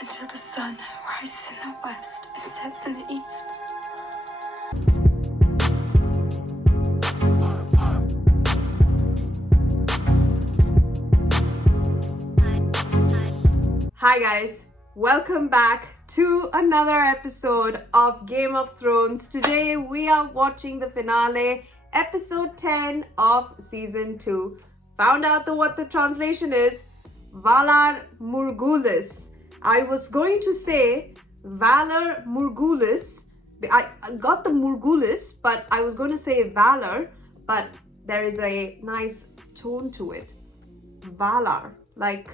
until the sun rises in the west and sets in the east. Hi guys, welcome back to another episode of Game of Thrones. Today we are watching the finale, episode 10 of season 2. Found out what the translation is, Valar Morghulis. I was going to say Valar Morghulis. I got the Morghulis, but I was going to say Valar, but there is a nice tone to it. Valar, like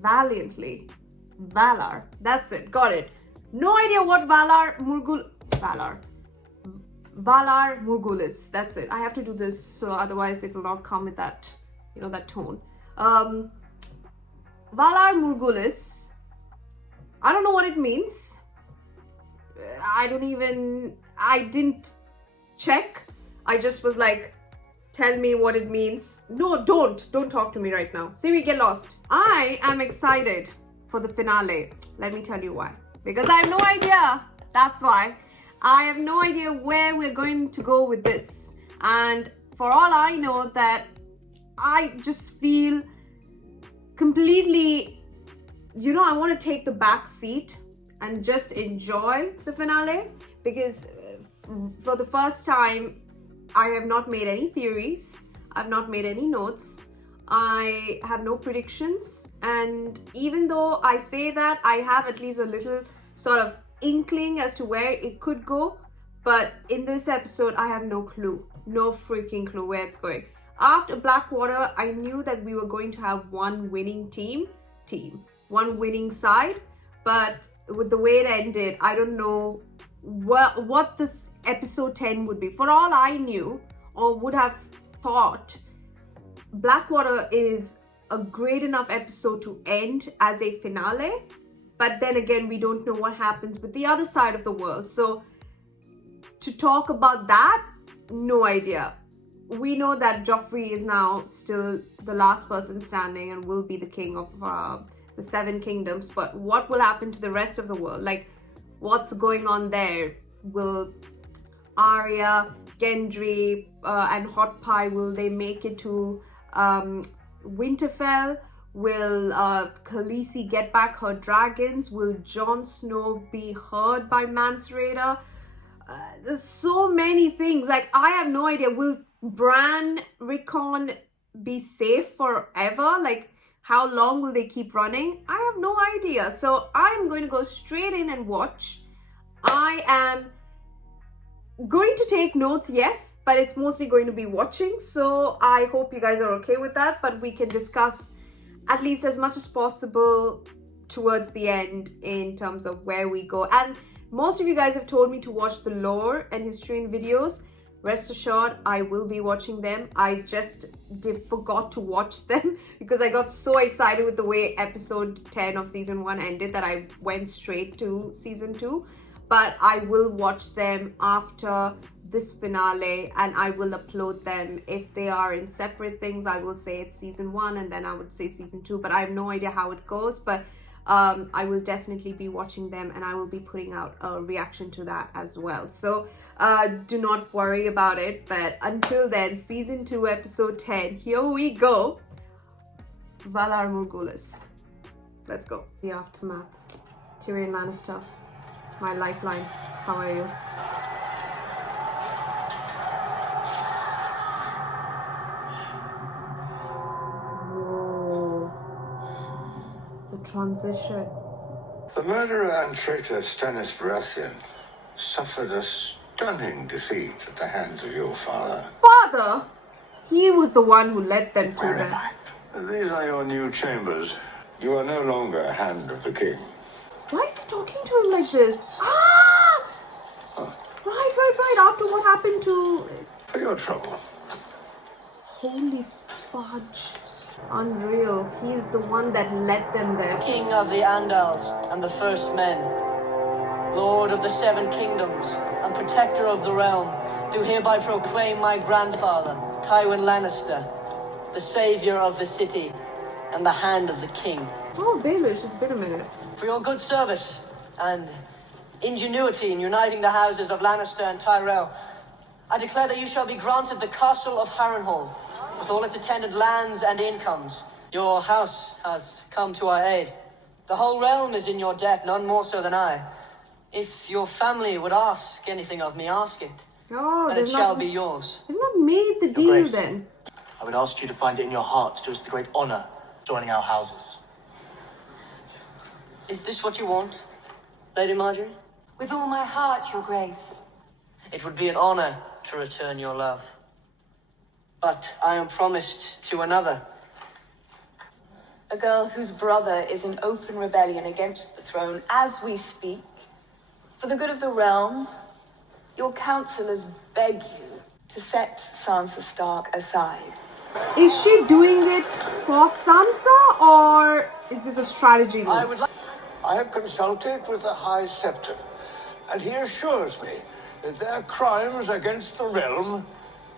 valiantly. Valar. That's it. Got it. No idea what Valar Morghulis. That's it. I have to do this, so otherwise it will not come with that, that tone. Valar Morghulis. I don't know what it means. I didn't check. I just was like, tell me what it means. No, don't talk to me right now. See, we get lost. I am excited for the finale. Let me tell you why. Because I have no idea. That's why. I have no idea where we're going to go with this. And for all I know, that I just feel completely, I want to take the back seat and just enjoy the finale. Because for the first time, I have not made any theories. I've not made any notes. I have no predictions. And even though I say that, I have at least a little sort of inkling as to where it could go. But in this episode, I have no clue. No freaking clue where it's going. After Blackwater, I knew that we were going to have one winning one winning side. But with the way it ended, I don't know what this episode 10 would be. For all I knew or would have thought, Blackwater is a great enough episode to end as a finale, but then again, we don't know what happens with the other side of the world. So to talk about that, no idea. We know that Joffrey is now still the last person standing and will be the king of the Seven Kingdoms, but what will happen to the rest of the world? Like, what's going on there? Will Arya, Gendry, and Hot Pie, will they make it to Winterfell? Will Khaleesi get back her dragons? Will Jon Snow be heard by Mance Rayder? There's so many things. Like, I have no idea. Will Bran Rickon be safe forever? Like, how long will they keep running? I have no idea. So I'm going to go straight in and watch. I am going to take notes, yes, but it's mostly going to be watching. So I hope you guys are okay with that, but we can discuss at least as much as possible towards the end in terms of where we go. And most of you guys have told me to watch the lore and history videos. Rest assured, I will be watching them. I just forgot to watch them because I got so excited with the way episode 10 of season 1 ended that I went straight to season 2. But I will watch them after this finale and I will upload them. If they are in separate things, I will say it's season 1 and then I would say season 2. But I have no idea how it goes. But I will definitely be watching them and I will be putting out a reaction to that as well. So do not worry about it. But until then, season 2, episode 10, here we go. Valar Morghulis. Let's go. The aftermath. Tyrion Lannister. My lifeline. How are you? Whoa. The transition. The murderer and traitor Stannis Baratheon suffered a stunning defeat at the hands of your father. Father? He was the one who led them to that. These are your new chambers. You are no longer a hand of the king. Why is he talking to him like this? Ah! Right. After what happened to... For your trouble. Holy fudge. Unreal. He's the one that led them there. King of the Andals and the First Men, Lord of the Seven Kingdoms and Protector of the Realm, do hereby proclaim my grandfather, Tywin Lannister, the savior of the city and the hand of the king. Oh, Baelish, it's been a minute. For your good service and ingenuity in uniting the houses of Lannister and Tyrell, I declare that you shall be granted the castle of Harrenhal, with all its attendant lands and incomes. Your house has come to our aid. The whole realm is in your debt, none more so than I. If your family would ask anything of me, ask it. Oh, And it shall be yours. They've not made the deal Grace. then. I would ask you to find it in your heart to do us the great honor of joining our houses. Is this what you want, Lady Marjorie? With all my heart, Your Grace. It would be an honor to return your love. But I am promised to another. A girl whose brother is in open rebellion against the throne as we speak. For the good of the realm, your counselors beg you to set Sansa Stark aside. Is she doing it for Sansa or is this a strategy move? I would like... I have consulted with the High Septon, and he assures me that their crimes against the realm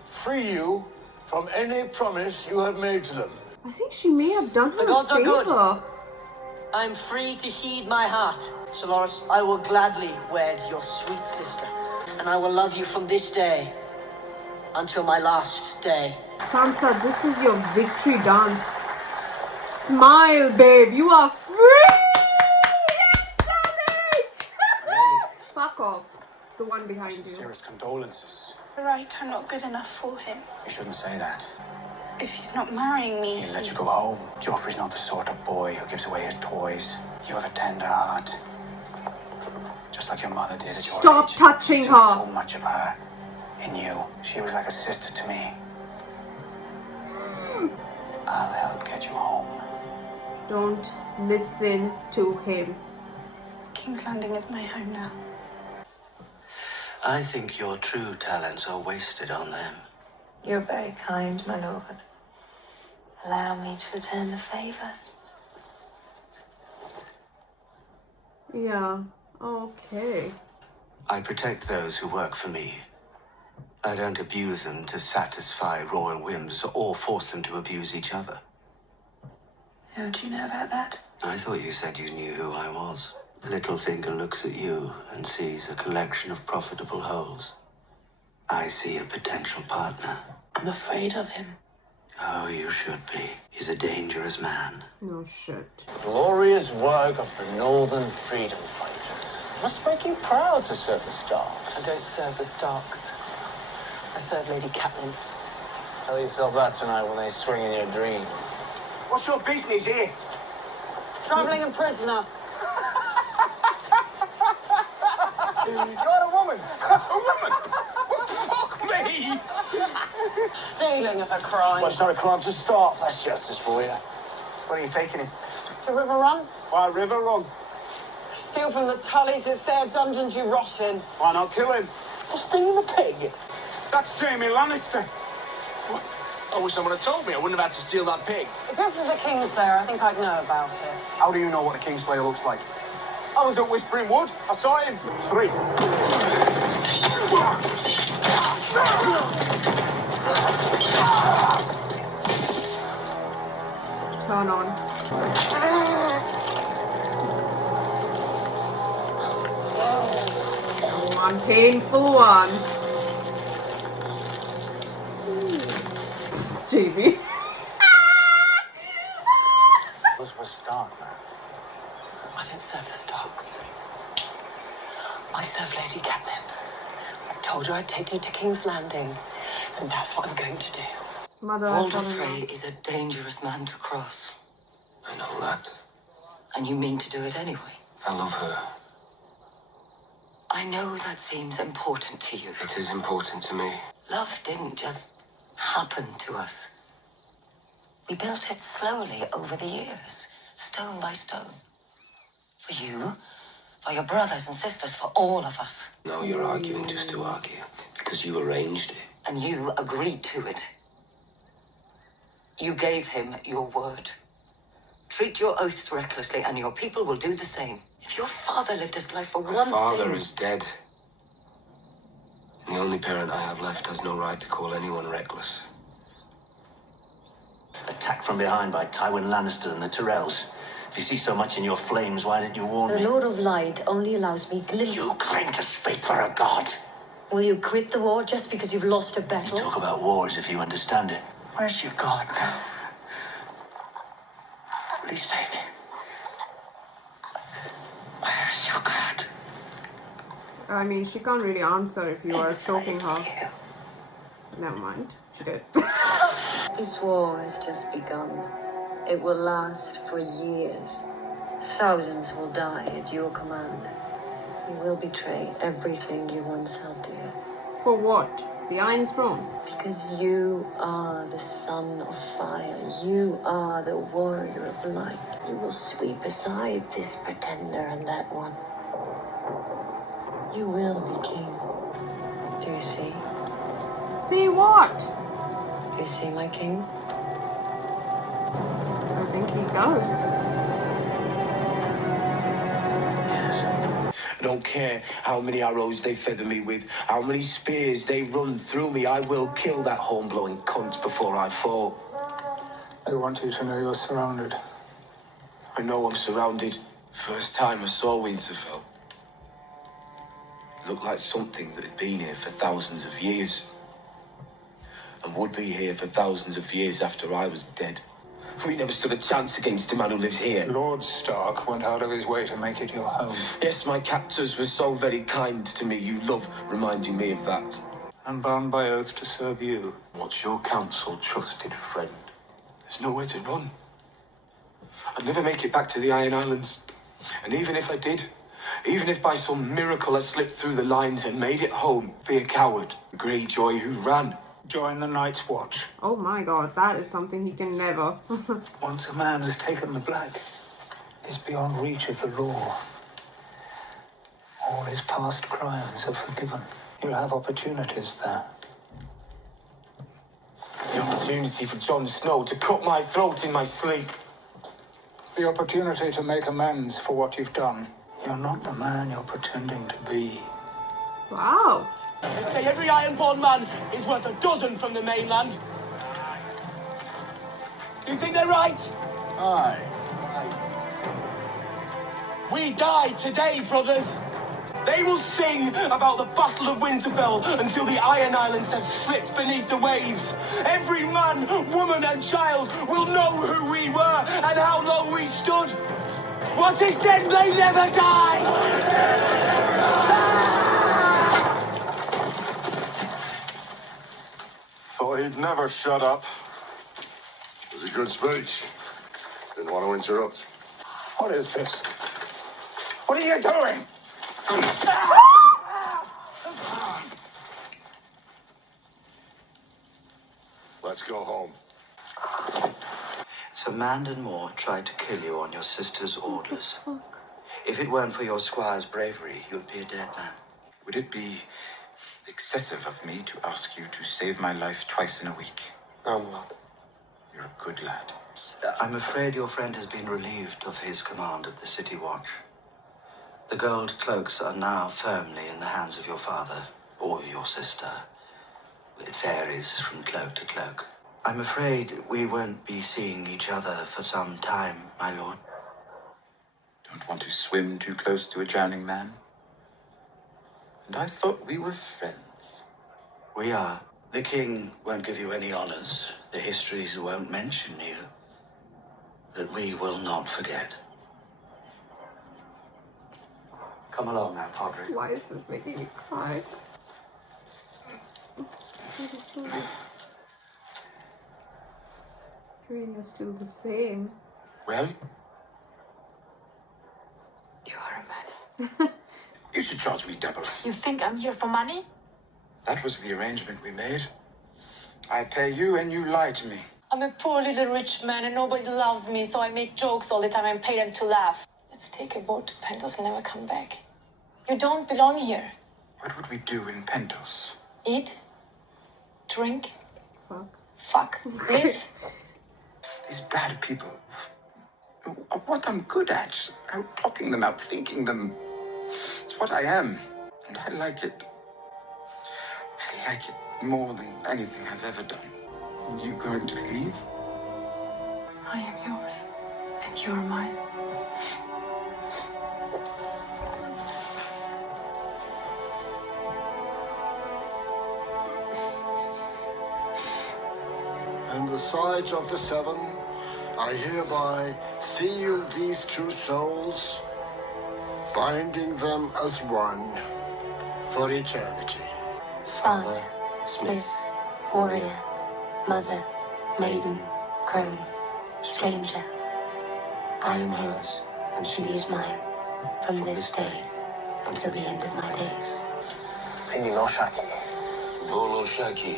free you from any promise you have made to them. I think she may have done her The gods a are good. favor. I am free to heed my heart. Solaris, I will gladly wed your sweet sister, and I will love you from this day until my last day. Sansa, this is your victory dance. Smile, babe. You are free! Fuck off. The one behind you. Sincerest condolences. Right, I'm not good enough for him. You shouldn't say that. If he's not marrying me, He'll let you go home. Joffrey's not the sort of boy who gives away his toys. You have a tender heart. Just like your mother did at your Stop age. touching You see her. so much of her in you. She was like a sister to me. I'll help get you home. Don't listen to him. King's Landing is my home now. I think your true talents are wasted on them. You're very kind, my lord. Allow me to return the favor. Yeah. Okay. I protect those who work for me. I don't abuse them to satisfy royal whims or force them to abuse each other. How do you know about that? I thought you said you knew who I was. Littlefinger looks at you and sees a collection of profitable holes. I see a potential partner. I'm afraid of him. Oh, you should be. He's a dangerous man. No shit. Glorious work of the Northern Freedom Fighters. Must make you proud to serve the Starks. I don't serve the Starks. I serve Lady Catelyn. Tell yourself that tonight when they swing in your dream. What's your business here? Traveling and prisoner. You're a woman! A woman? Fuck me! Stealing is a crime. Well, it's not a crime to start. That's justice for you. Where are you taking him? To River Run? Why, River Run? Steal from the Tullys. It's their dungeons you rot in. Why not kill him? For stealing the pig. That's Jaime Lannister. What? I wish someone had told me. I wouldn't have had to steal that pig. If this is the Kingslayer, I think I'd know about it. How do you know what a Kingslayer looks like? I was at Whispering Wood. I saw him. 3. Turn on. One painful one. Jamie. We're Stark, man. I don't serve the Starks. I serve Lady Catelyn. I told you I'd take you to King's Landing, and that's what I'm going to do. Mother, Walder Frey is a dangerous man to cross. I know that. And you mean to do it anyway? I love her. I know that seems important to you. It is important to me. Love didn't just happen to us. We built it slowly over the years, stone by stone. For you, for your brothers and sisters, for all of us. Now you're arguing just to argue, because you arranged it. And you agreed to it. You gave him your word. Treat your oaths recklessly, and your people will do the same. If your father lived his life for My one father thing... is dead. And the only parent I have left has no right to call anyone reckless. Attacked from behind by Tywin Lannister and the Tyrells. If you see so much in your flames, why didn't you warn me? The Lord of Light only allows me glimpses. You claim to speak for a god. Will you quit the war just because you've lost a battle? You talk about wars if you understand it. Where's your god now? Please save me. Where's your god? I mean, she can't really answer if you are choking her. Never mind. She did. This war has just begun. It will last for years. Thousands will die at your command. You will betray everything you once held dear. For what? The Iron Throne? Because you are the son of fire. You are the warrior of light. You will sweep aside this pretender and that one. You will be king. Do you see? See what? Do you see my king? I think he does. I don't care how many arrows they feather me with, how many spears they run through me. I will kill that horn-blowing cunt before I fall. They want you to know you're surrounded. I know I'm surrounded. First time I saw Winterfell. It looked like something that had been here for thousands of years. And would be here for thousands of years after I was dead. We never stood a chance against the man who lives here. Lord Stark went out of his way to make it your home. Yes, my captors were so very kind to me. You love reminding me of that. I'm bound by oath to serve you. What's your counsel, trusted friend? There's nowhere to run. I'd never make it back to the Iron Islands. And even if I did, even if by some miracle I slipped through the lines and made it home, be a coward, Greyjoy who ran. Join the Night's Watch. Oh my god, that is something he can never. Once a man has taken the black, he's beyond reach of the law. All his past crimes are forgiven. You'll have opportunities there. The opportunity for Jon Snow to cut my throat in my sleep. The opportunity to make amends for what you've done. You're not the man you're pretending to be. Wow. They say every Ironborn man is worth a dozen from the mainland. Do you think they're right? Aye. We die today, brothers. They will sing about the Battle of Winterfell until the Iron Islands have slipped beneath the waves. Every man, woman and child will know who we were and how long we stood. What is dead may never die! Thought he'd never shut up. It was a good speech. Didn't want to interrupt. What is this? What are you doing? Let's go home. Sir Mandon Moore tried to kill you on your sister's orders. If it weren't for your squire's bravery, you'd be a dead man. Would it be excessive of me to ask you to save my life twice in a week? I'm not. You're a good lad. I'm afraid your friend has been relieved of his command of the City Watch. The gold cloaks are now firmly in the hands of your father, or your sister. It varies from cloak to cloak. I'm afraid we won't be seeing each other for some time, my lord. Don't want to swim too close to a drowning man? And I thought we were friends. We are. The king won't give you any honors. The histories won't mention you. But we will not forget. Come along now, Podrick. Why is this making me cry? Slowly. You're still the same. Well? You are a mess. You should charge me double. You think I'm here for money? That was the arrangement we made. I pay you and you lie to me. I'm a poor little rich man and nobody loves me, so I make jokes all the time and pay them to laugh. Let's take a boat to Pentos and never come back. You don't belong here. What would we do in Pentos? Eat, drink, fuck, live. These bad people. What I'm good at. Out talking them, out thinking them. It's what I am. And I like it. I like it more than anything I've ever done. You going to leave? I am yours, and you're mine. And the sides of the seven, I hereby seal these two souls, binding them as one for eternity. Father, smith, warrior, mother, maiden, crone, stranger. I am hers, and she is mine, from this day until the end of my days. Fini Loshaki. Volo Shaki.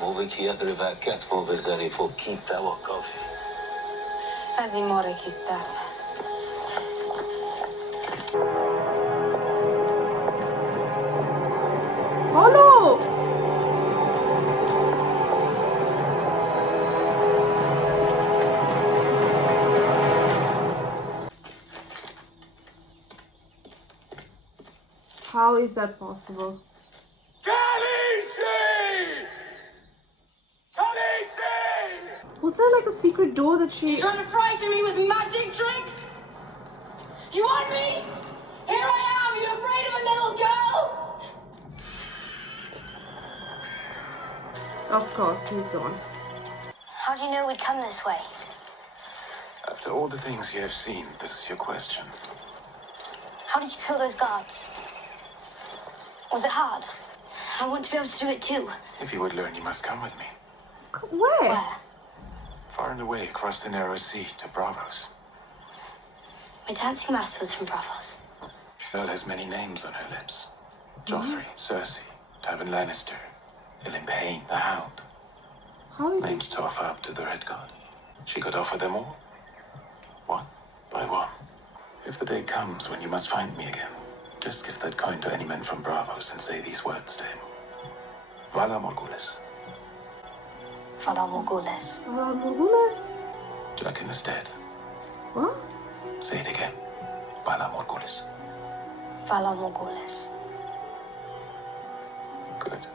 Move ki adreva kat move zari fo kita wa kofi. Azimore kistat. Follow! How is that possible? Was there like a secret door that she... You trying to frighten me with magic tricks? You want me? Here I am. You afraid of a little girl? Of course, he's gone. How do you know we'd come this way? After all the things you have seen, this is your question. How did you kill those guards? Was it hard? I want to be able to do it too. If you would learn, you must come with me. Where? Where? Far and away across the narrow sea to Bravos. My dancing master was from Bravos. Girl has many names on her lips. Joffrey, Cersei, Tywin Lannister, Ilyn Payne, the Hound. How is Names it? to offer up to the Red God. She could offer them all, one by one. If the day comes when you must find me again, just give that coin to any man from Bravos and say these words to him. Valar Morghulis. Valar Morghulis. Valar Morghulis? Jaqen is dead. What? Say it again. Valar Morghulis. Valar Morghulis. Good.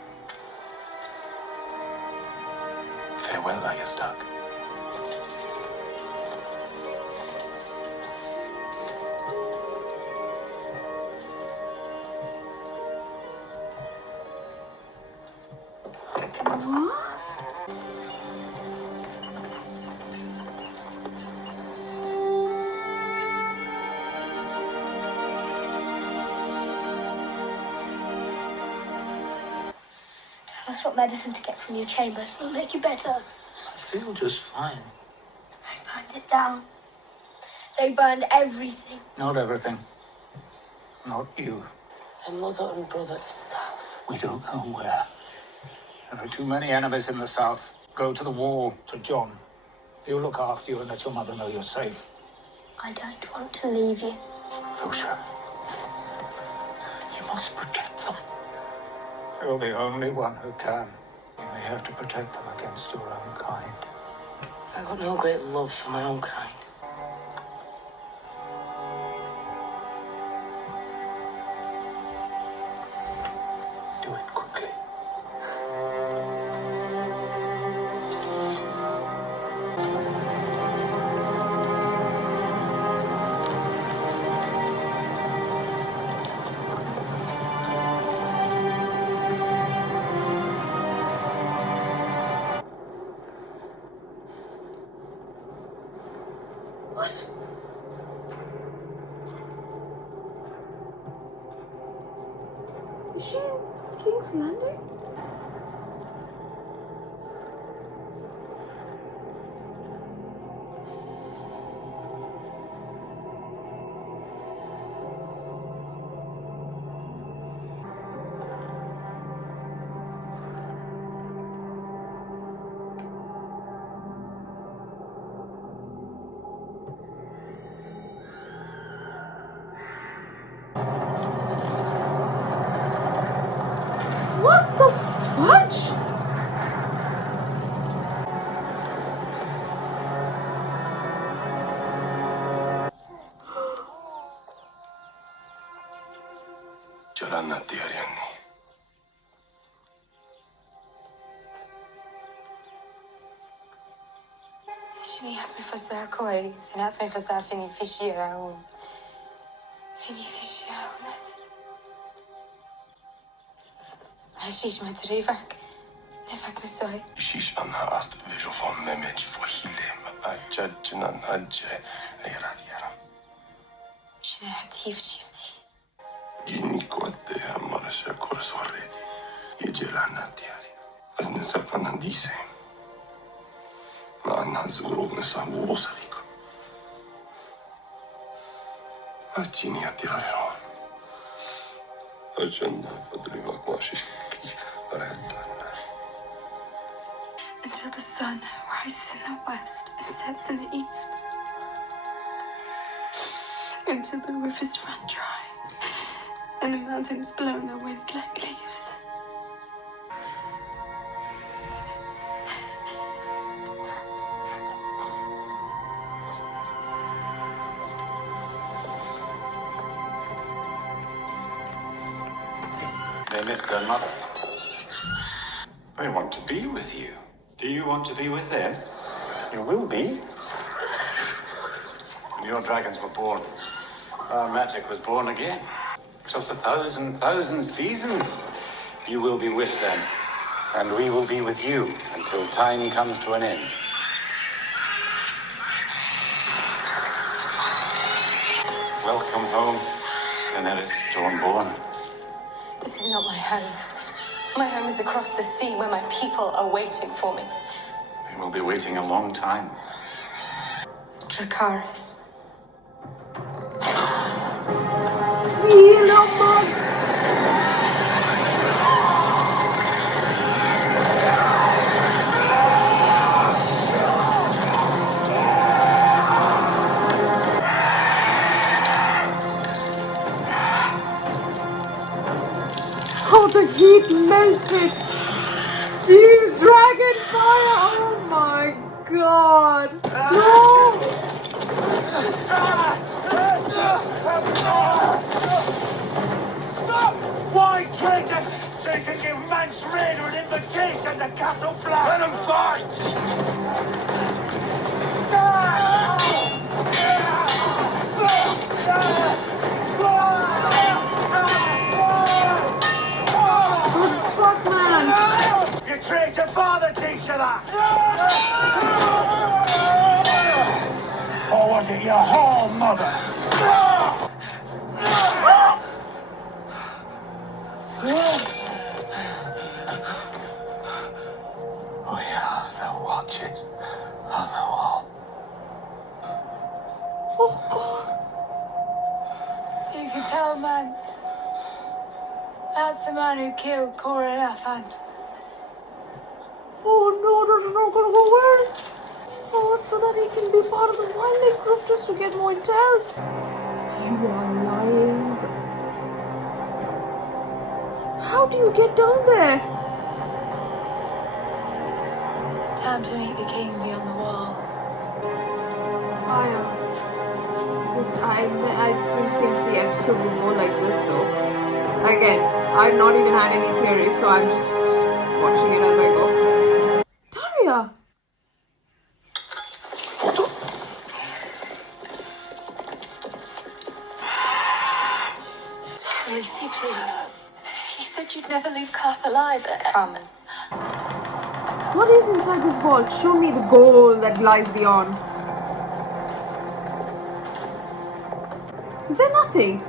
Farewell, Arya Stark. Tell us what medicine to get from your chambers. It'll make you better. I feel just fine. I burned it down. They burned everything. Not everything. Not you. Her mother and brother is south. We don't know where. There are too many enemies in the south. Go to the wall. To John. He'll look after you and let your mother know you're safe. I don't want to leave you. Lucia. You must protect them. You're the only one who can. You may have to protect them against your own kind. I've got no great love for my own kind. Do it quickly. What? Is she in King's Landing? What the fudge? Giorannati Arianni. Actually, fazer coi, finat me fazer fini fischia o. Fini fischia o net. Hashish me drivak. Lefak me soi. Shish anna ast visual from Mehmet for Hilim, a judge and an adje, a radiara. Shine hatif chifti. Ginikote Amarasha Corsore, Yegelanatiari. As Nisapanandise. Manazuro Nesawosarico. Martini Atiaro. Agenda Padriva Quashi. Until the sun rises in the west and sets in the east. Until the rivers run dry and the mountains blow in the wind like leaves. They miss their mother. They want to be with you. Do you want to be with them? You will be. When your dragons were born, our magic was born again. Across 1,000 seasons, you will be with them. And we will be with you until time comes to an end. Welcome home, Daenerys Stormborn. This is not my home. My home is across the sea where my people are waiting for me. They will be waiting a long time. Dracarys. How the heat melted! Steel dragon fire! Oh my god! No! Stop! Why, traitor? So you can give Mance Raider an invitation to Castle Black. Let him fight! What the fuck, man? You traitor father teach you that! Or was it your whole mother? We are the watchers on the wall. You can tell, Mance. That's the man who killed Cora and Oh no, they're not gonna go away! Oh, so that he can be part of the wildling group just to get more intel? You are lying. How do you get down there? Time to meet the king beyond the wall. I didn't think the episode would go like this though. Again, I've not even had any theory, so I'm just watching it as I go. Daria! Lucy, please. You said you'd never leave Karth alive. Come. What is inside this vault? Show me the gold that lies beyond. Is there nothing?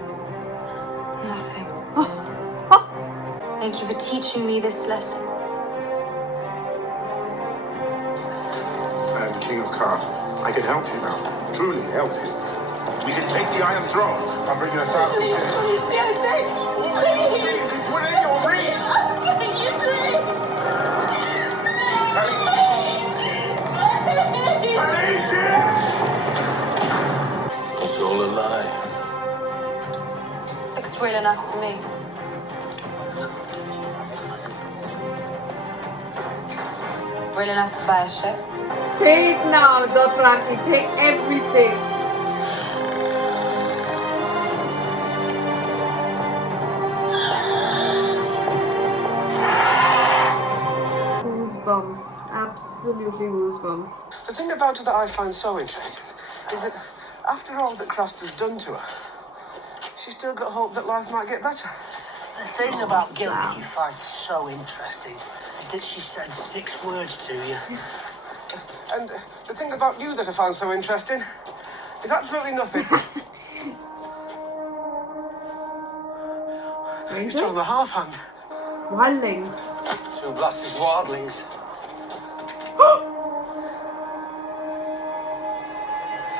Nothing. Thank you for teaching me this lesson. And King of Karth, I can help you now. Truly help you. We can take the Iron Throne. I'll bring you 1,000 shares. Please, it's within your reach. It's all a lie. Looks real enough to me. Real enough to buy a ship. Take now, Dothraki. Take everything. Goosebumps. Absolutely goosebumps. The thing about her that I find so interesting is that after all that Craster's done to her, she's still got hope that life might get better. The thing about Gil that you find so interesting is that she said 6 words to you. And the thing about you that I found so interesting is absolutely nothing. Rangers? He's drawn the half hand. Wildlings. 2 blasted wildlings.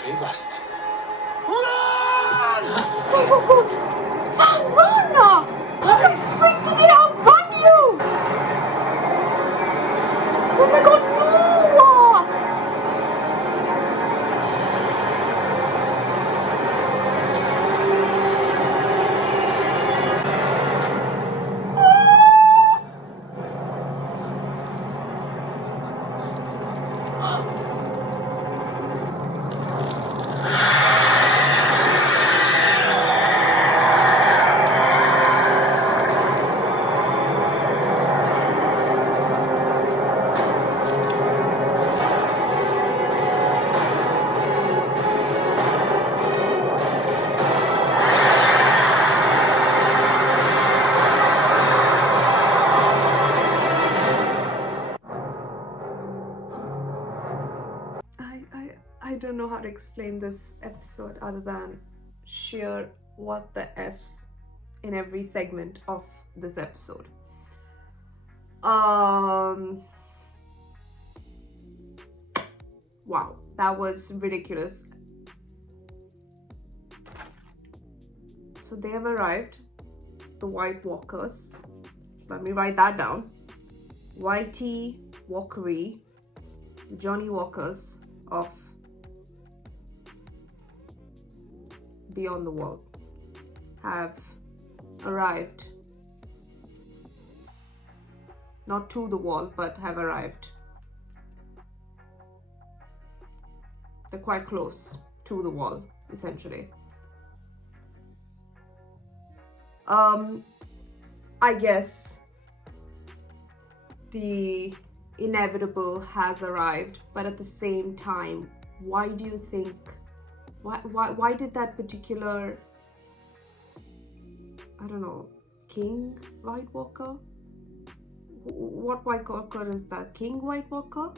3 blasts. Run! Go, go, go! Sam, run! How the frick did they outrun you? Oh my god, no! I don't know how to explain this episode other than sheer what the F's in every segment of this episode. Wow, that was ridiculous. So they have arrived, the White Walkers. Let me write that down. Whitey Walkery, Johnny Walkers of Beyond the Wall have arrived. Not to the wall, but have arrived. They're quite close to the wall, essentially. I guess the inevitable has arrived, but at the same time, why do you think, why did that particular, I don't know, King White Walker? What White Walker is that? King White Walker?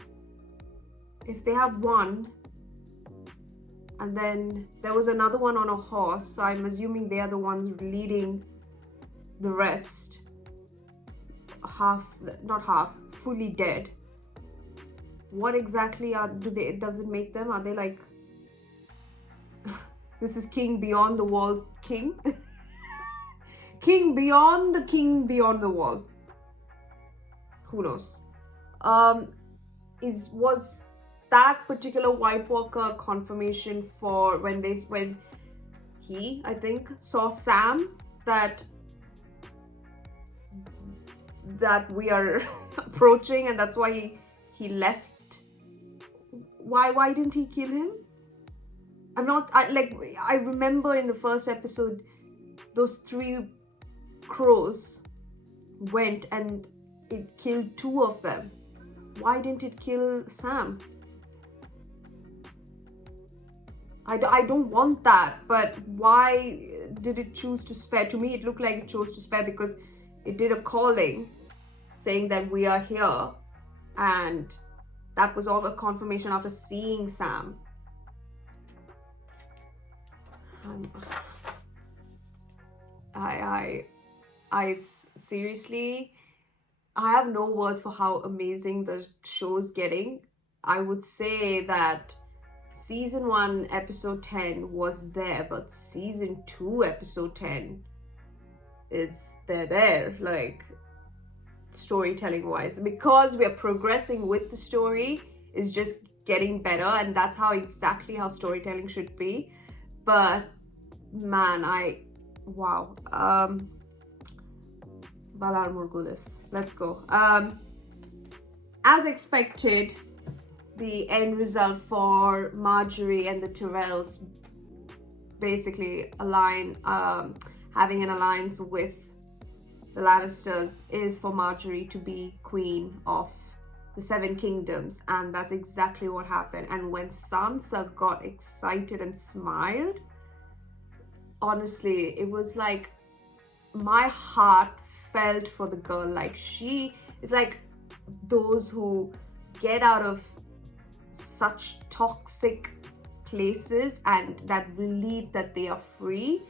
If they have one, and then there was another one on a horse, so I'm assuming they are the ones leading the rest. Fully dead. What exactly does it make them? Are they like, this is King Beyond the Wall King? King Beyond the Wall. Who knows? Was that particular White Walker confirmation for when he, I think, saw Sam that we are approaching, and that's why he left? Why didn't he kill him? I remember in the first episode, those 3 crows went and it killed 2 of them. Why didn't it kill Sam? I don't want that, but why did it choose to spare? To me, it looked like it chose to spare because it did a calling saying that we are here, and that was all a confirmation after seeing Sam. I seriously, I have no words for how amazing the show's getting. I would say that season 1 episode 10 was there, but season 2 episode 10 is there, like storytelling wise, because we are progressing with the story, is just getting better, and that's exactly how storytelling should be. But man, wow. Valar Morghulis, let's go. As expected, the end result for Marjorie and the Tyrells basically having an alliance with the Lannisters is for Marjorie to be queen of the Seven Kingdoms, and that's exactly what happened. And when Sansa got excited and smiled, honestly, it was like my heart felt for the girl. Like, it's like those who get out of such toxic places and that relief that they are free,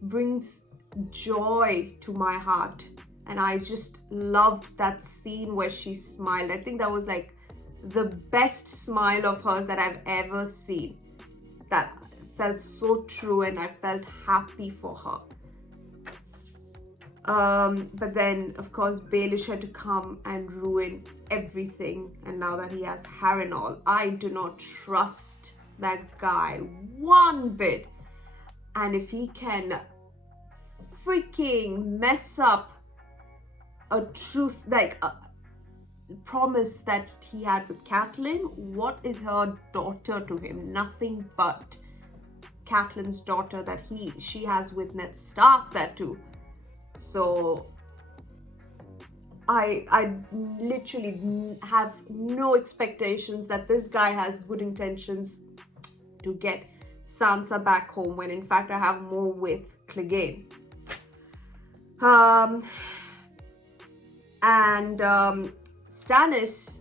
brings joy to my heart. And I just loved that scene where she smiled. I think that was like the best smile of hers that I've ever seen. That felt so true, and I felt happy for her. But then, of course, Baelish had to come and ruin everything. And now that he has Harrenhal, I do not trust that guy one bit. And if he can freaking mess up a truth, like a promise that he had with Catelyn, what is her daughter to him? Nothing but Catelyn's daughter that she has with Ned Stark, that too. So I literally have no expectations that this guy has good intentions to get Sansa back home, when in fact I have more with Clegane. Stannis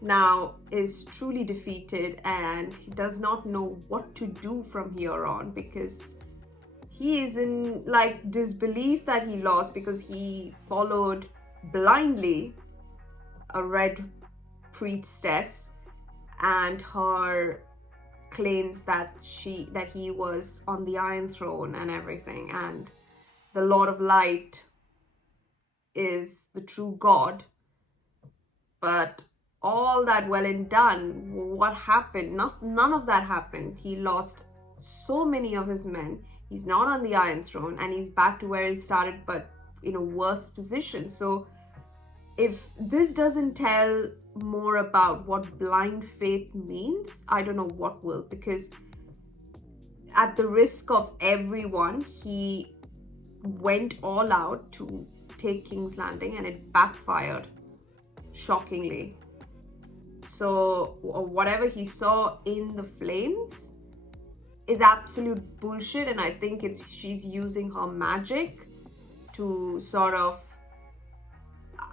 now is truly defeated, and he does not know what to do from here on, because he is in like disbelief that he lost, because he followed blindly a red priestess and her claims that he was on the Iron Throne and everything, and the Lord of Light is the true God. But all that well and done, what happened? None of that happened. He lost so many of his men. He's not on the Iron Throne, and he's back to where he started, but in a worse position. So if this doesn't tell more about what blind faith means, I don't know what will, because at the risk of everyone, he went all out to take King's Landing, and it backfired shockingly. So whatever he saw in the flames is absolute bullshit, and I think she's using her magic to sort of,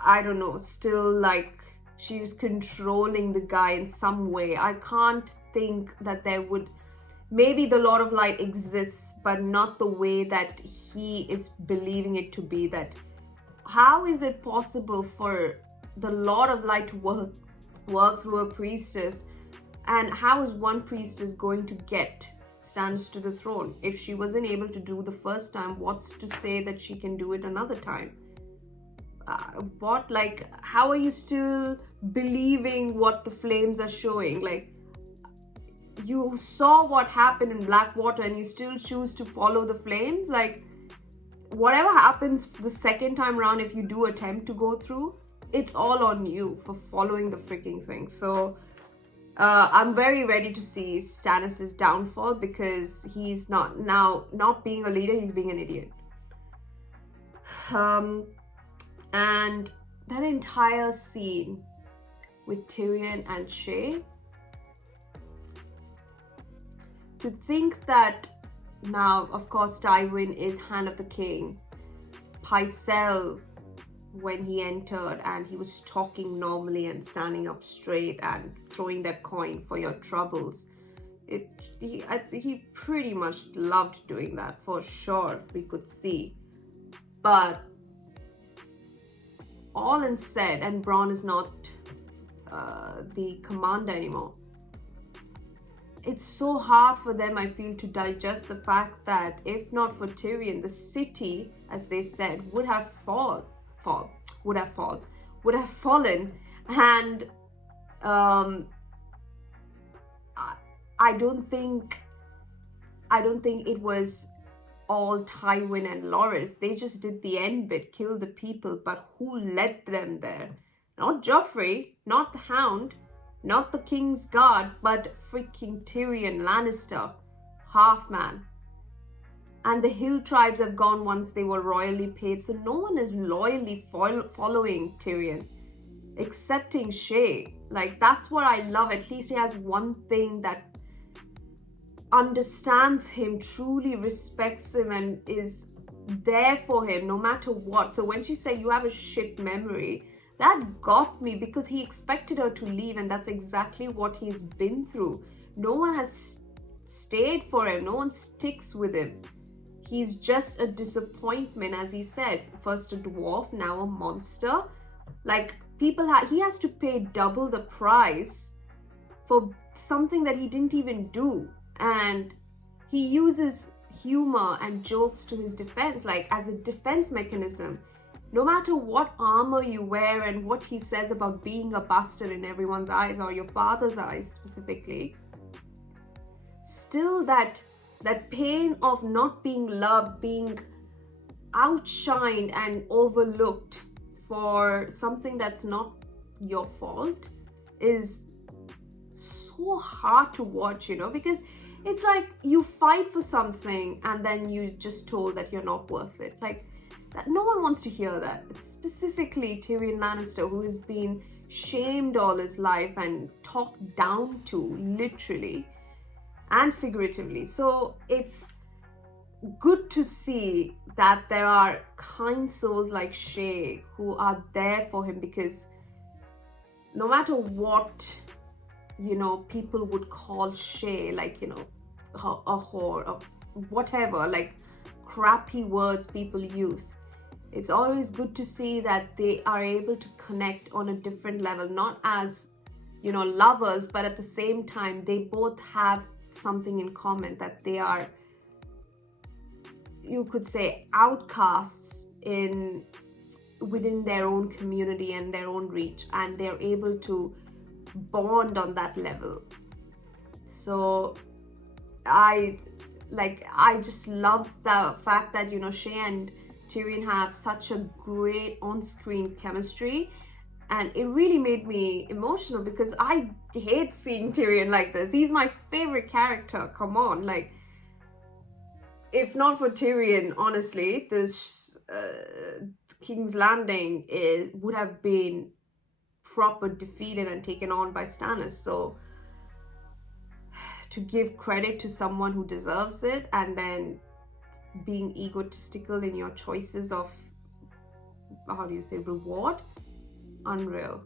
I don't know, still like she's controlling the guy in some way. I can't think that there would, maybe the Lord of Light exists, but not the way that he is believing it to be. That how is it possible for the Lord of Light to work through a priestess, and how is one priestess going to get Stannis to the throne? If she wasn't able to do the first time, what's to say that she can do it another time? How are you still believing what the flames are showing? Like, you saw what happened in Blackwater and you still choose to follow the flames? Like, whatever happens the second time around, if you do attempt to go through, it's all on you for following the freaking thing. So I'm very ready to see Stannis' downfall, because he's not being a leader, he's being an idiot. And that entire scene with Tyrion and Shae, to think that now, of course, Tywin is Hand of the King. Pycelle, when he entered and he was talking normally and standing up straight and throwing that coin for your troubles, he pretty much loved doing that, for sure, we could see. But all in said, and Bronn is not the commander anymore, it's so hard for them, I feel, to digest the fact that if not for Tyrion, the city, as they said, would have fallen. And I don't think it was all Tywin and Loras. They just did the end bit, kill the people, but who led them there? Not Joffrey, not the Hound, not the King's Guard, but freaking Tyrion Lannister, half-man. And the hill tribes have gone once they were royally paid, so no one is loyally following Tyrion. accepting Shay. Like, that's what I love. At least he has one thing that understands him, truly respects him, and is there for him no matter what. So when she said you have a shit memory, that got me, because he expected her to leave, and that's exactly what he's been through. No one has stayed for him, no one sticks with him. He's just a disappointment, as he said. First a dwarf, now a monster. Like, he has to pay double the price for something that he didn't even do. And he uses humor and jokes to his defense, like as a defense mechanism. No matter what armor you wear and what he says about being a bastard in everyone's eyes, or your father's eyes specifically, still that pain of not being loved, being outshined and overlooked for something that's not your fault, is so hard to watch, you know, because it's like you fight for something and then you just told that you're not worth it. Like, that, no one wants to hear that. It's specifically Tyrion Lannister, who has been shamed all his life and talked down to, literally and figuratively. So it's good to see that there are kind souls like Shay who are there for him, because no matter what, you know, people would call Shay, like, you know, a whore or whatever, like crappy words people use, it's always good to see that they are able to connect on a different level, not as, you know, lovers, but at the same time they both have something in common, that they are, you could say, outcasts within their own community and their own reach, and they're able to bond on that level. So I just love the fact that, you know, Shay and Tyrion have such a great on-screen chemistry, and it really made me emotional, because I hate seeing Tyrion like this. He's my favorite character, come on. Like, if not for Tyrion, honestly, this King's Landing would have been proper defeated and taken on by Stannis. So to give credit to someone who deserves it, and then being egotistical in your choices of, how do you say, reward, unreal.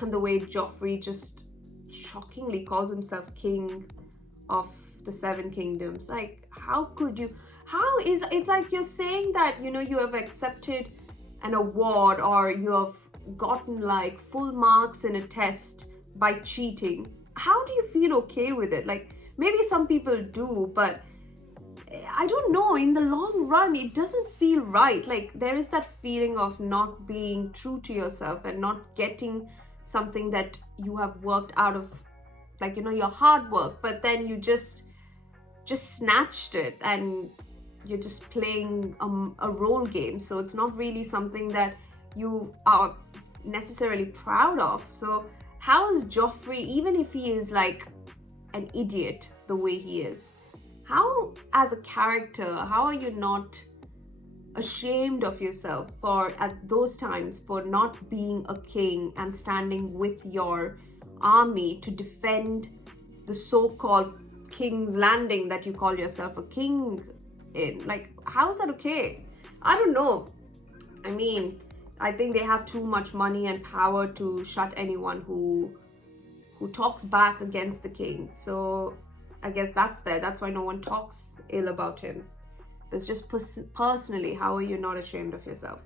And the way Joffrey just shockingly calls himself king of the Seven Kingdoms. Like, how could you, it's like you're saying that, you know, you have accepted an award, or you have gotten like full marks in a test by cheating. How do you feel okay with it? Like, maybe some people do, but I don't know, in the long run it doesn't feel right. Like, there is that feeling of not being true to yourself and not getting something that you have worked out of, like, you know, your hard work, but then you just snatched it and you're just playing a role game. So it's not really something that you are necessarily proud of. So how is Joffrey, even if he is like an idiot the way he is, how, as a character, how are you not ashamed of yourself for, at those times, for not being a king and standing with your army to defend the so-called King's Landing that you call yourself a king in? Like, how is that okay? I don't know. I mean, I think they have too much money and power to shut anyone who talks back against the king. So I guess that's why no one talks ill about him. It's just personally, how are you not ashamed of yourself?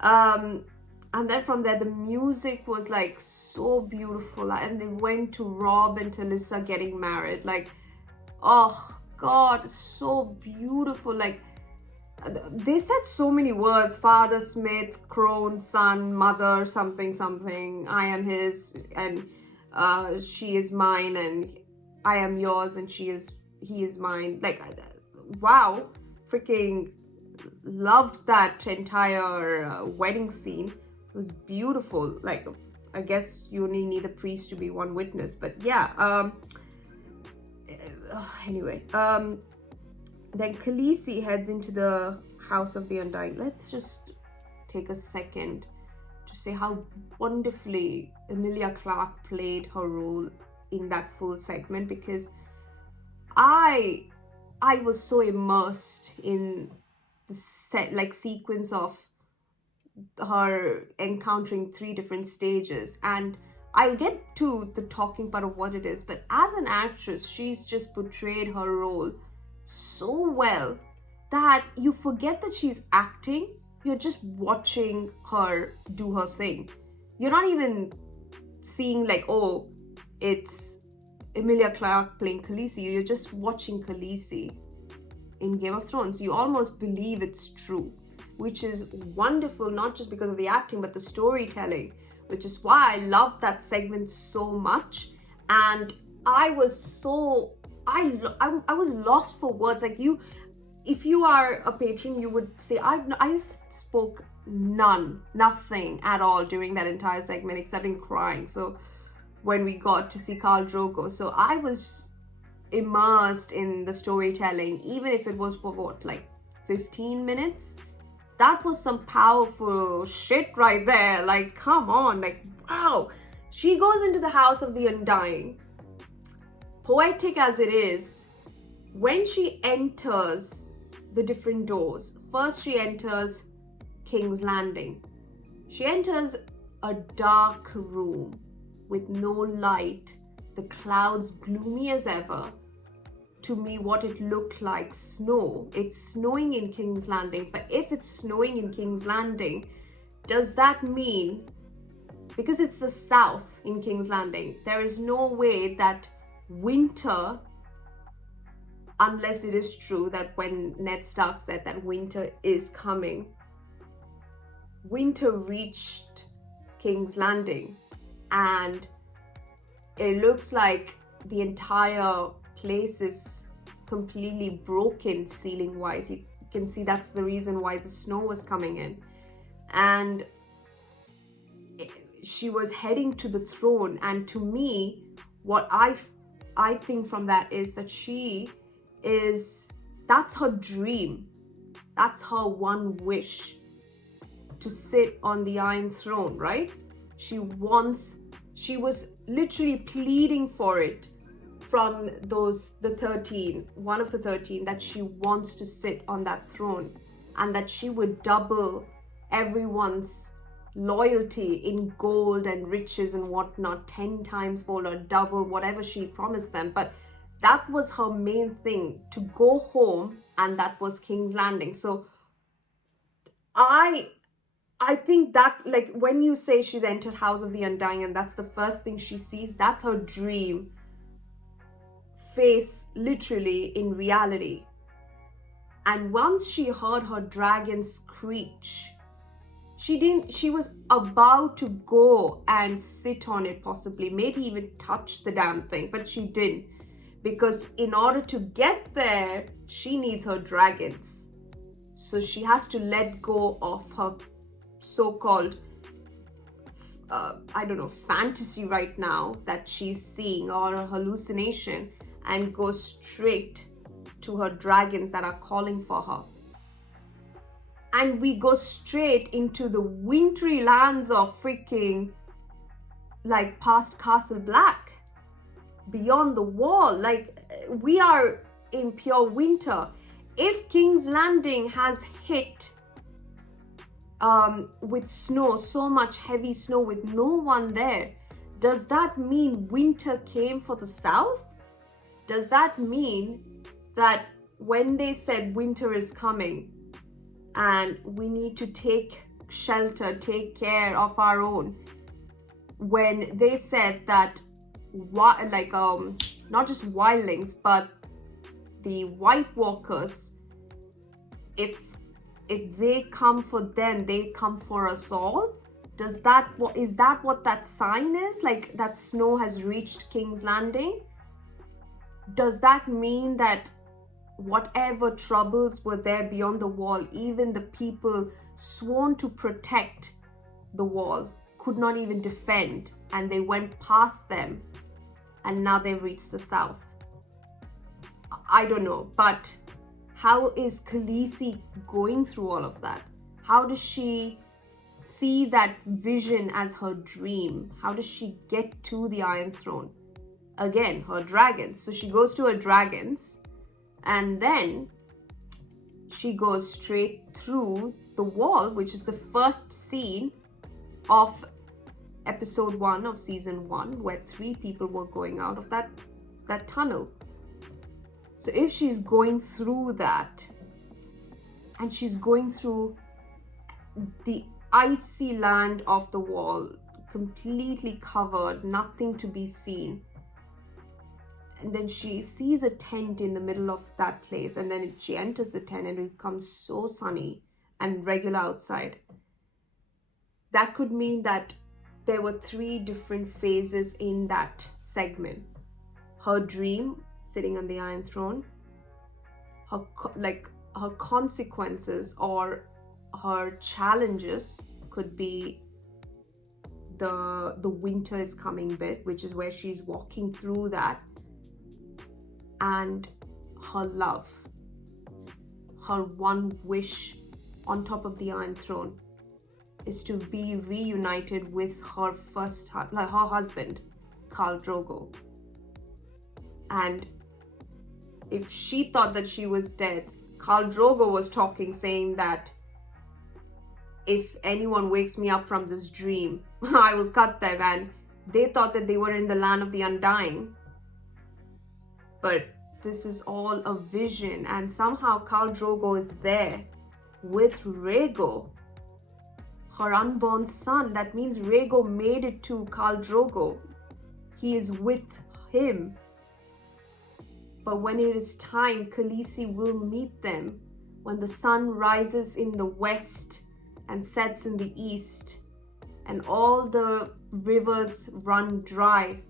And then from there, the music was like so beautiful, and they went to Rob and Talissa getting married. Like, oh God, so beautiful. Like, they said so many words: Father Smith, crone, son, mother, something, something. I am his, and she is mine, and I am yours, and he is mine. Like, wow, freaking loved that entire wedding scene. It was beautiful. Like, I guess you only need a priest to be one witness, but yeah. Anyway, then Khaleesi heads into the House of the Undying. Let's just take a second to say how wonderfully Emilia Clarke played her role in that full segment, because I was so immersed in the sequence of her encountering 3 different stages, and I'll get to the talking part of what it is, but as an actress, she's just portrayed her role so well that you forget that she's acting. You're just watching her do her thing. You're not even seeing like, oh, it's Emilia Clarke playing Khaleesi. You're just watching Khaleesi in Game of Thrones. You almost believe it's true, which is wonderful, not just because of the acting, but the storytelling, which is why I love that segment so much. And I was I was lost for words. Like, if you are a patron, you would say, I spoke nothing at all during that entire segment, except in crying. So when we got to see Khal Drogo, so I was immersed in the storytelling, even if it was for what, like 15 minutes. That was some powerful shit right there. Like, come on, like, wow. She goes into the House of the Undying. Poetic as it is, when she enters the different doors, first she enters King's Landing. She enters a dark room with no light, the clouds gloomy as ever. To me, what it looked like snow. It's snowing in King's Landing, but if it's snowing in King's Landing, does that mean, because it's the south in King's Landing, there is no way that winter, unless it is true that when Ned Stark said that winter is coming, winter reached King's Landing, and it looks like the entire place is completely broken ceiling wise. You can see that's the reason why the snow was coming in. And she was heading to the throne, and to me, what I think from that is that that's her dream, that's her one wish, to sit on the Iron Throne, right? She was literally pleading for it from one of the 13, that she wants to sit on that throne, and that she would double everyone's loyalty in gold and riches and whatnot, 10 times fold, or double whatever she promised them. But that was her main thing, to go home, and that was King's Landing. So I think that, like, when you say she's entered House of the Undying and that's the first thing she sees, that's her dream face literally in reality. And once she heard her dragon screech, she was about to go and sit on it, possibly, maybe even touch the damn thing, but she didn't, because in order to get there, she needs her dragons. So she has to let go of her so-called fantasy right now that she's seeing, or a hallucination, and go straight to her dragons that are calling for her. And we go straight into the wintry lands of freaking, like, past Castle Black, beyond the wall. Like, we are in pure winter. If King's Landing has hit with snow, so much heavy snow with no one there, does that mean winter came for the south? Does that mean that when they said winter is coming and we need to take shelter, take care of our own, when they said that not just wildlings but the White Walkers, if they come for them, they come for us all? Is that what that sign is? Like, that snow has reached King's Landing? Does that mean that whatever troubles were there beyond the wall, even the people sworn to protect the wall, could not even defend, and they went past them, and now they've reached the south? I don't know, but how is Khaleesi going through all of that? How does she see that vision as her dream? How does she get to the Iron Throne? Again, her dragons. So she goes to her dragons, and then she goes straight through the wall, which is the first scene of episode 1 of season 1, where 3 people were going out of that tunnel. So if she's going through that, and she's going through the icy land of the wall, completely covered, nothing to be seen, and then she sees a tent in the middle of that place, and then she enters the tent and it becomes so sunny and regular outside. That could mean that there were 3 different phases in that segment. Her dream, sitting on the Iron Throne, her consequences or her challenges could be the winter is coming bit, which is where she's walking through that, and her love, her one wish on top of the Iron Throne is to be reunited with her her husband, Khal Drogo. And if she thought that she was dead, Khal Drogo was talking, saying that if anyone wakes me up from this dream, I will cut them. And they thought that they were in the land of the Undying. But this is all a vision, and somehow Khal Drogo is there with Rhaego, her unborn son. That means Rhaego made it to Khal Drogo. He is with him. But when it is time, Khaleesi will meet them when the sun rises in the west and sets in the east, and all the rivers run dry,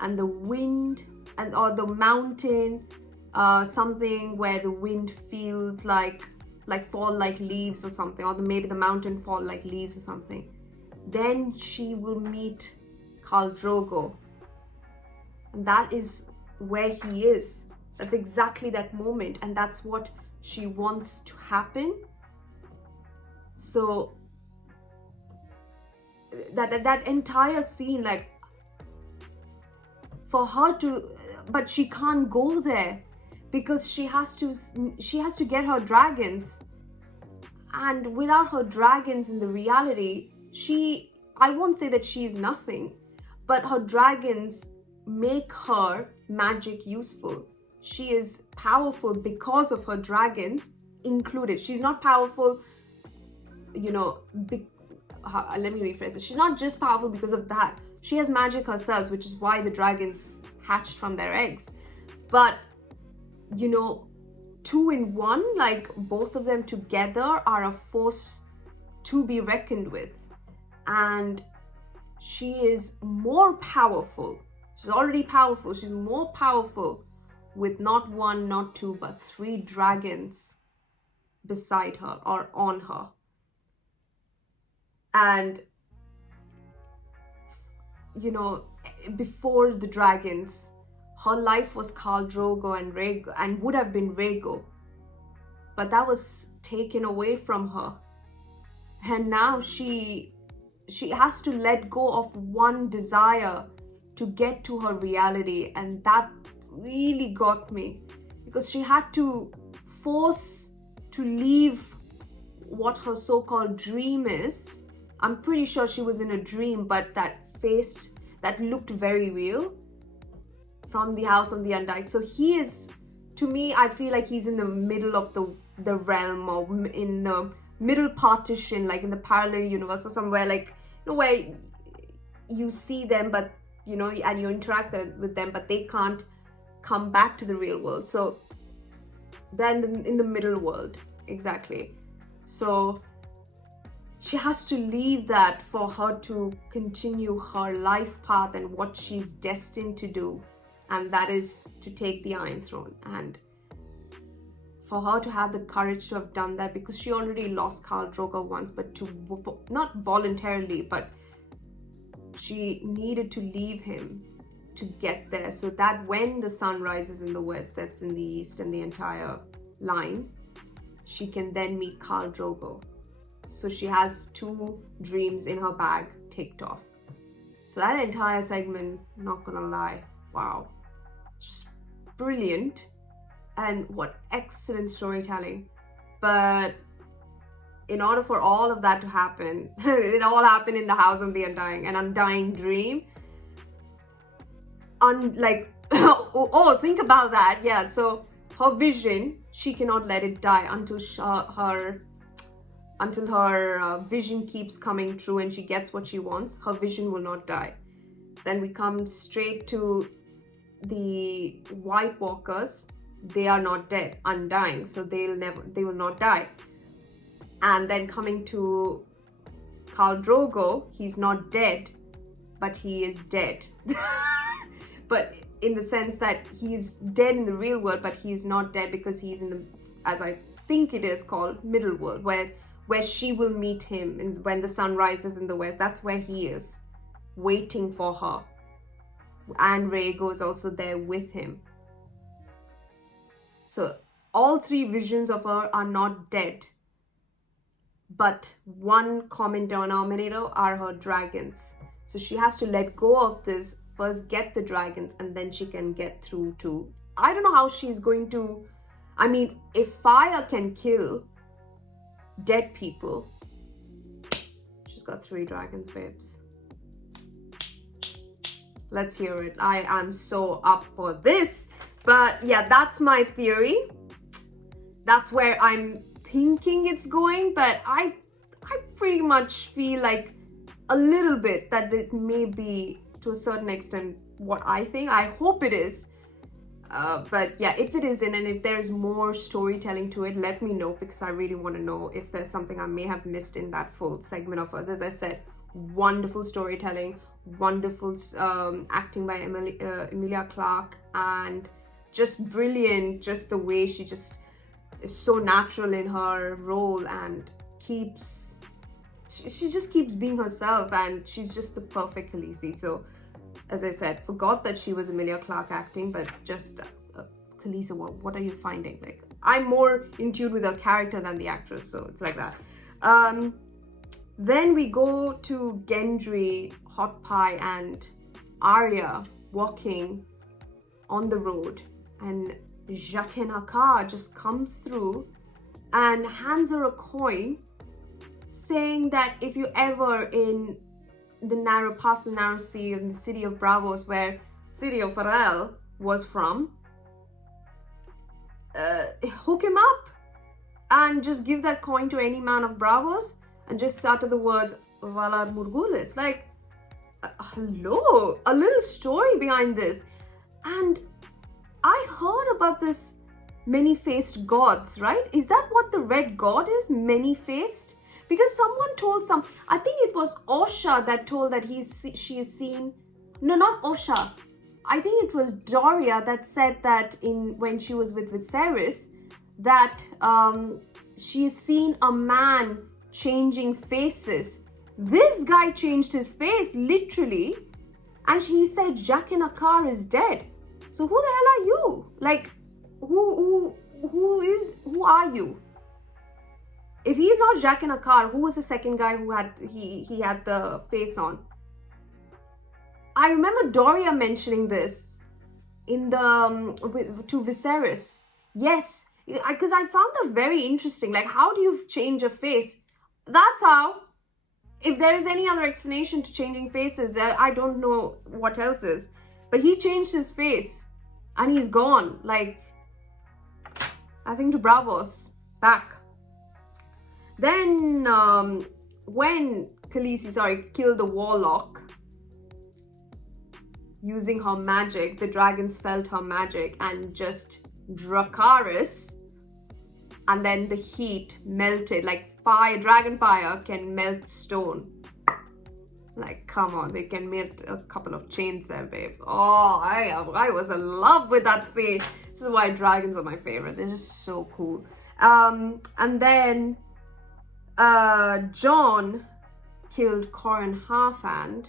and the wind or the mountain, something where the wind feels like fall like leaves or something, or maybe the mountain fall like leaves or something. Then she will meet Khal Drogo, and that is where he is. That's exactly that moment, and that's what she wants to happen. So that entire scene, like, for her to, but she can't go there because she has to get her dragons, and without her dragons in the reality, I won't say that she is nothing, but her dragons make her magic useful. She is powerful because of her dragons included. She's not powerful, let me rephrase it. She's not just powerful because of that. She has magic herself, which is why the dragons hatched from their eggs. But, 2 in 1, like both of them together, are a force to be reckoned with. And she is more powerful. She's already powerful. She's more powerful with not 1, not 2, but 3 dragons beside her or on her. And, before the dragons, her life was Khal Drogo and Rhaego, and would have been Rhaego. But that was taken away from her. And now she has to let go of one desire to get to her reality. And that really got me, because she had to force to leave what her so-called dream is. I'm pretty sure she was in a dream, but that looked very real, from the House of the Undying. So he is, to me, I feel like he's in the middle of the realm, or in the middle partition, like in the parallel universe or somewhere, like, where you see them, but and you interact with them, but they can't come back to the real world. So then in the middle world, exactly. So she has to leave that for her to continue her life path and what she's destined to do, and that is to take the Iron Throne. And for her to have the courage to have done that, because she already lost Khal Drogo once, but not voluntarily, but she needed to leave him to get there, so that when the sun rises in the west, sets in the east, and the entire line, she can then meet Khal Drogo. So she has 2 dreams in her bag ticked off. So that entire segment, not gonna lie, wow, just brilliant. And what excellent storytelling. But in order for all of that to happen, it all happened in the House of the Undying, an undying dream. Oh, think about that. Yeah, so her vision, she cannot let it die until her vision keeps coming true and she gets what she wants. Her vision will not die. Then we come straight to the White Walkers. They are not dead, undying, so they will not die. And then coming to Khal Drogo, he's not dead, but he is dead. But in the sense that he's dead in the real world, but he's not dead because he's in the, as I think it is called, middle world, where she will meet him and when the sun rises in the west. That's where he is, waiting for her. And Rhaego is also there with him. So all 3 visions of her are not dead, but one common denominator are her dragons. So she has to let go of this, first get the dragons, and then she can get through to, I don't know how she's going to, I mean, if fire can kill dead people, she's got 3 dragons, babes. Let's hear it. I am so up for this. But yeah, that's my theory. That's where I'm thinking it's going, but I pretty much feel like a little bit that it may be to a certain extent what I think. I hope it is. But yeah, if it isn't, and if there's more storytelling to it, let me know, because I really want to know if there's something I may have missed in that full segment of hers. As I said, wonderful storytelling, wonderful acting by Emilia Clarke, and just brilliant, just the way she just is so natural in her role and she just keeps being herself, and she's just the perfect Khaleesi. So as I said, forgot that she was Emilia Clarke acting, but just Khaleesi, what are you finding? Like, I'm more in tune with her character than the actress, so it's like that. Then we go to Gendry, Hot Pie, and Arya walking on the road, and Jaqen H'ghar just comes through and hands her a coin, saying that if you ever in the narrow sea in the city of Bravos, where city of Pharrell was from, hook him up and just give that coin to any man of Bravos and just utter the words Valar Morghulis. Like, hello, a little story behind this. And I heard about this many-faced gods, right? Is that what the red god is? Many-faced? Because someone told I think it was Osha that told that she has seen, no, not Osha. I think it was Doria that said that when she was with Viserys, that she has seen a man changing faces. This guy changed his face, literally, and he said Jaqen H'ghar is dead. So who the hell are you? Like, who are you? If he's not Jaqen H'ghar, who was the second guy who had he had the face on? I remember Doria mentioning this in the to Viserys. Yes, because I found that very interesting. Like, how do you change a face? That's how. If there is any other explanation to changing faces, I don't know what else is. But he changed his face and he's gone. Like, I think to Bravos, back. Then when Khaleesi, killed the warlock using her magic, the dragons felt her magic and just Dracarys, and then the heat melted, like fire, dragon fire can melt stone. Like, come on, they can melt a couple of chains there, babe. Oh, I was in love with that scene. This is why dragons are my favorite. They're just so cool. And then Jon killed Qhorin Halfhand.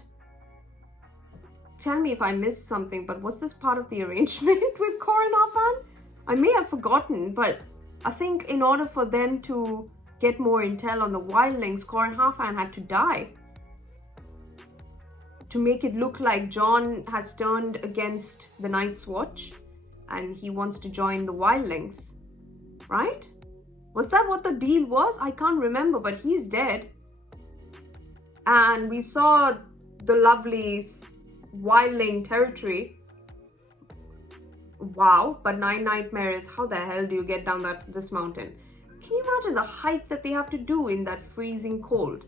Tell me if I missed something, but was this part of the arrangement with Qhorin Halfhand? I may have forgotten, but I think in order for them to get more intel on the wildlings, Corin Halfhand had to die to make it look like Jon has turned against the Night's Watch and he wants to join the wildlings, right? Was that what the deal was? I can't remember, but he's dead. And we saw the lovely wildling territory. Wow, but 9 nightmares, how the hell do you get down this mountain? Can you imagine the hike that they have to do in that freezing cold?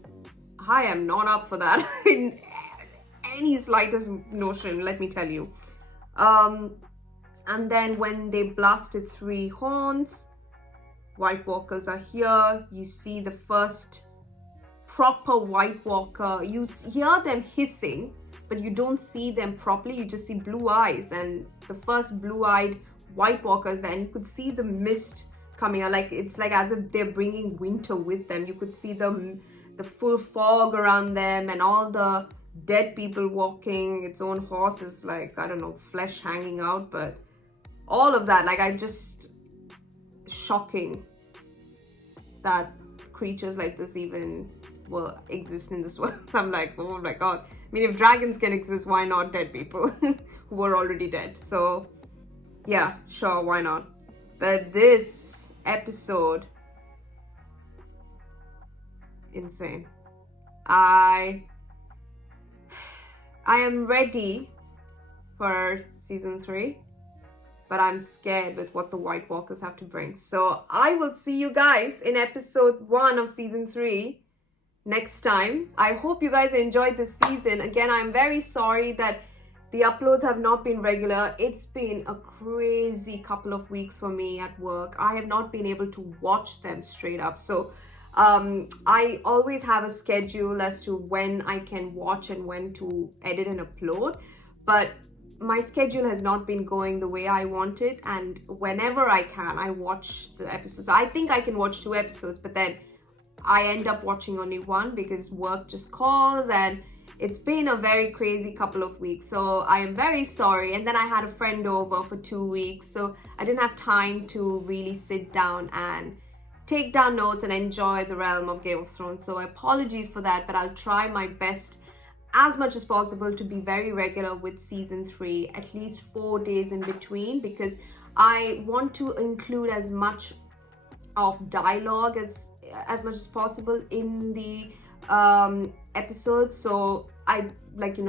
I am not up for that in any slightest notion, let me tell you. And then when they blasted 3 horns, White Walkers are here. You see the first proper White Walker. You hear them hissing, but you don't see them properly. You just see blue eyes, and the first blue-eyed White Walkers there, and you could see the mist coming out. Like, it's like as if they're bringing winter with them. You could see the full fog around them and all the dead people walking. Its own horse is like, I don't know, flesh hanging out, but all of that, like, I just shocking that creatures like this even will exist in this world. I'm like, oh my god. I mean, if dragons can exist, why not dead people who were already dead? So yeah, sure, why not? But this episode, insane. I am ready for season 3, but I'm scared with what the White Walkers have to bring. So I will see you guys in episode 1 of season 3 next time. I hope you guys enjoyed this season. Again, I'm very sorry that the uploads have not been regular. It's been a crazy couple of weeks for me at work. I have not been able to watch them straight up. So I always have a schedule as to when I can watch and when to edit and upload, but my schedule has not been going the way I want it, and whenever I can, I watch the episodes. I think I can watch 2 episodes, but then I end up watching only 1 because work just calls, and it's been a very crazy couple of weeks. So I am very sorry. And then I had a friend over for 2 weeks, so I didn't have time to really sit down and take down notes and enjoy the realm of Game of Thrones. So apologies for that, but I'll try my best as much as possible to be very regular with season 3, at least 4 days in between, because I want to include as much of dialogue as much as possible in the episodes. So I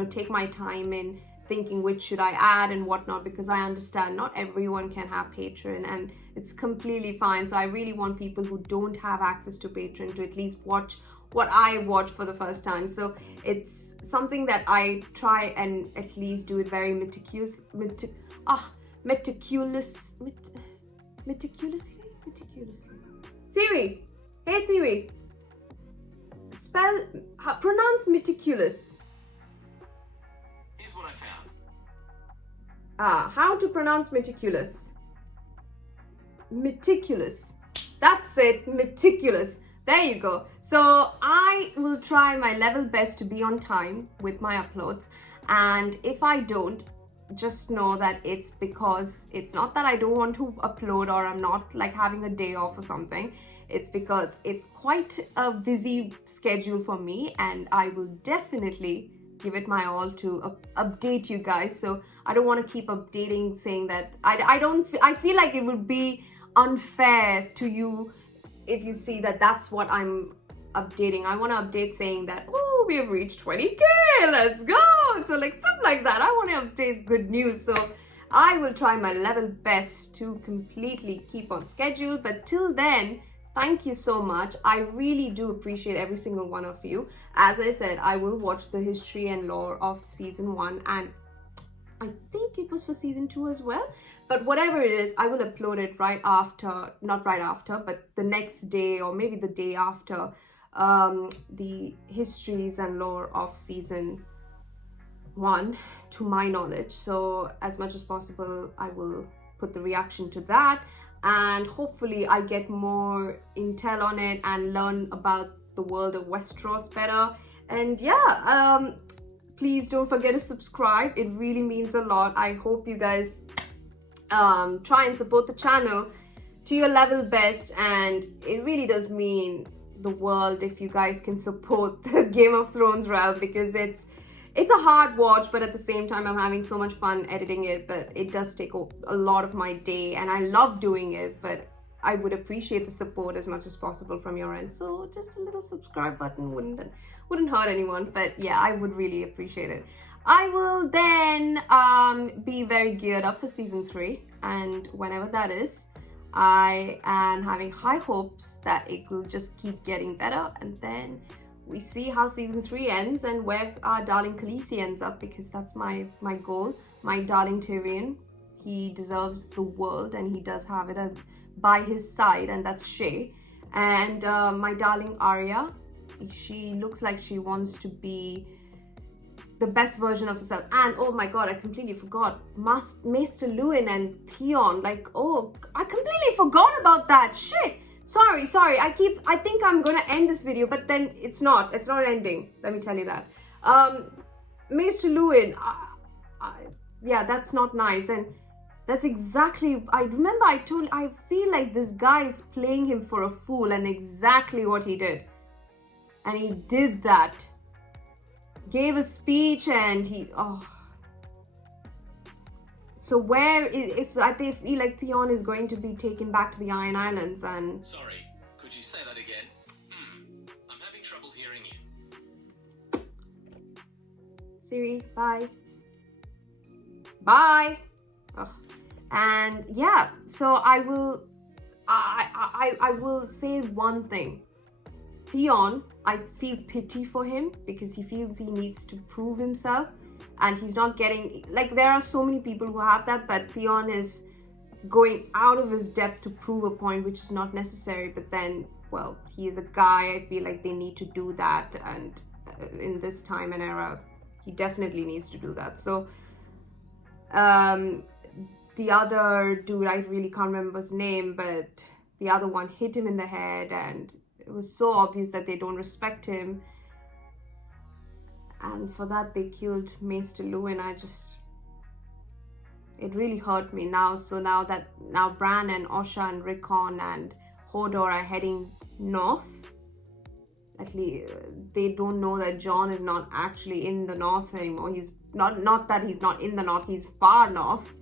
take my time in thinking which should I add and whatnot, because I understand not everyone can have Patreon, and it's completely fine. So I really want people who don't have access to Patreon to at least watch what I watch for the first time. So it's something that I try and at least do it very meticulously. Siri, hey Siri, pronounce meticulous. Here's what I found. How to pronounce meticulous? Meticulous. That's it, meticulous. There you go. So I will try my level best to be on time with my uploads, and if I don't, just know that it's because it's not that I don't want to upload or I'm not like having a day off or something. It's because it's quite a busy schedule for me, and I will definitely give it my all to update you guys. So I don't want to keep updating saying that I feel like it would be unfair to you if you see that that's what I'm updating. I want to update saying that, oh, we have reached 20k, let's go. So like something like that. I want to update good news. So I will try my level best to completely keep on schedule. But till then, thank you so much. I really do appreciate every single one of you. As I said, I will watch the history and lore of season 1, and I think it was for season 2 as well. But whatever it is, I will upload it right after, not right after, but the next day or maybe the day after the histories and lore of season 1 to my knowledge. So as much as possible, I will put the reaction to that, and hopefully I get more intel on it and learn about the world of Westeros better. And yeah, please don't forget to subscribe. It really means a lot. I hope you guys try and support the channel to your level best, and it really does mean the world if you guys can support the Game of Thrones realm, because it's a hard watch, but at the same time I'm having so much fun editing it. But it does take a lot of my day, and I love doing it, but I would appreciate the support as much as possible from your end. So just a little subscribe button wouldn't hurt anyone, but yeah, I would really appreciate it. I will then be very geared up for season 3, and whenever that is, I am having high hopes that it will just keep getting better, and then we see how season 3 ends and where our darling Khaleesi ends up, because that's my goal. My darling Tyrion, he deserves the world, and he does have it as by his side, and that's Shay. And my darling Arya, she looks like she wants to be the best version of herself. And oh my god, I completely forgot Maester Luwin and Theon. Like, oh, I completely forgot about that. Shit. Sorry. I think I'm gonna end this video, but then it's not ending. Let me tell you that. Maester Luwin, yeah, that's not nice. And that's exactly, I feel like this guy is playing him for a fool, and exactly what he did. And he did that. Gave a speech, and so where is I feel like Theon is going to be taken back to the Iron Islands. And sorry, could you say that again? I'm having trouble hearing you. Siri, bye. And yeah, so I will say one thing. Theon, I feel pity for him, because he feels he needs to prove himself, and he's not getting, like, there are so many people who have that, but Theon is going out of his depth to prove a point, which is not necessary. But then, well, he is a guy, I feel like they need to do that, and in this time and era, he definitely needs to do that. So the other dude, I really can't remember his name, but the other one hit him in the head, and it was so obvious that they don't respect him, and for that they killed Maester Luwin. It really hurt me now. So now Bran and Osha and Rickon and Hodor are heading north. At least they don't know that Jon is not actually in the north anymore. He's not that he's not in the north, he's far north.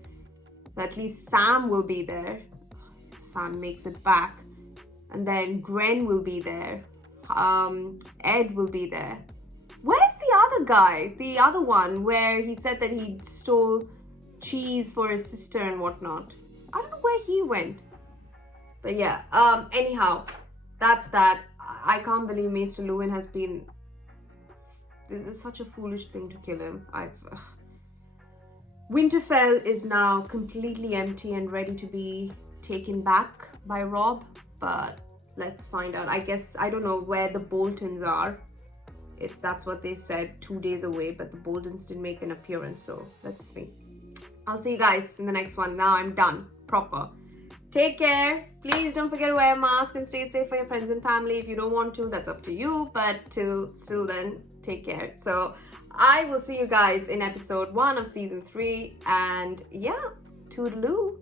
So at least Sam will be there. Sam makes it back. And then Gren will be there. Ed will be there. Where's the other guy? The other one where he said that he stole cheese for his sister and whatnot. I don't know where he went. But yeah, anyhow, that's that. I can't believe Maester Luwin has been... This is such a foolish thing to kill him. Winterfell is now completely empty and ready to be taken back by Robb. But let's find out. I don't know where the Boltons are, if that's what they said, 2 days away, but the Boltons didn't make an appearance, so let's see. I'll see you guys in the next one. Now I'm done, proper. Take care. Please don't forget to wear a mask and stay safe for your friends and family. If you don't want to, that's up to you, but till then, take care. So I will see you guys in episode 1 of season 3, and yeah, toodaloo.